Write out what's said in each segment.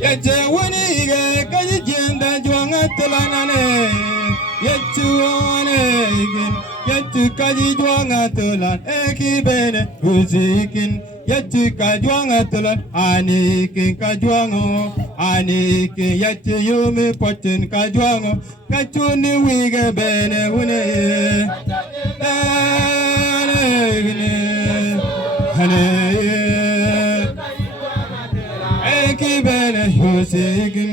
Yachawani kajijenda juanga telanane. Yachuane yatu kajijuanga telan ekibene uzikin. Yatu kajuanga telan anikin kajuango anikin yatu yumi potin kajuango kachuni wige bene une. Ekibene uzikin.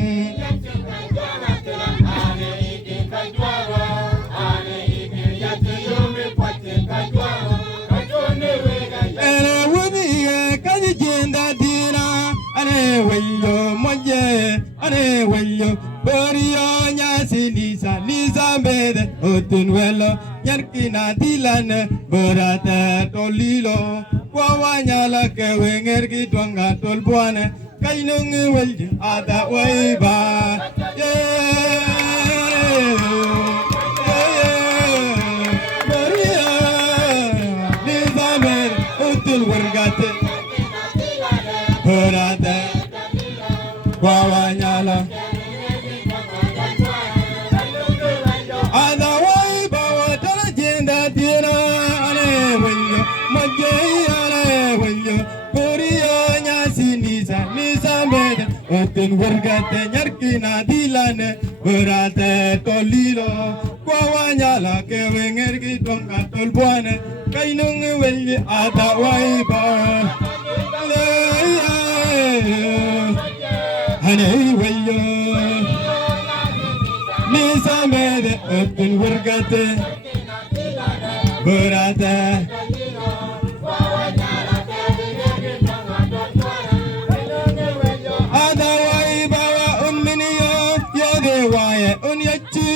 Ane wello Borio nyasi Lisa bede Otun wello Yarkina dilane Borata tolilo Wawanya la kewenger ki twanga tolbuane Kainung weldi ada waiba Borio Lisa bede Otun wargate Borata Wawanyala Adawai bawa tala jenda tina ane wenyo Majai ane wenyo Korea nyasi nisa mede Oten wargate nyarkina dilane Berate tolilo Wawanyala kewenger kitwanga tolbuane Kainung welye adawai bawa Hane wello Nisa mede Oten wargate Berate Adawai bawa unminiyo Yode waye unyachi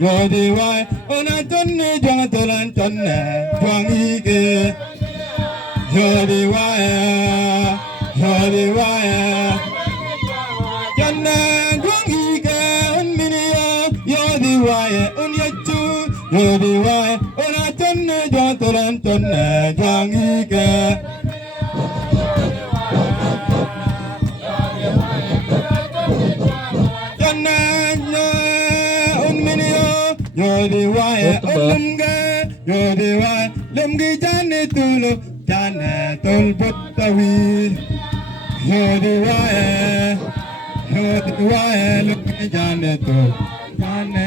Yode waye Unatonne juang tolan tonne Juang ike Yode waye Yode waye Janna juang ike unminiyo Yode waye unyachi Yode waye Unatonne juang tolan tonne Juang ike Yodi wae olumge Yodi wae lumgi jane tulu jane tul buttawi Yodi wae lumgi jane tul jane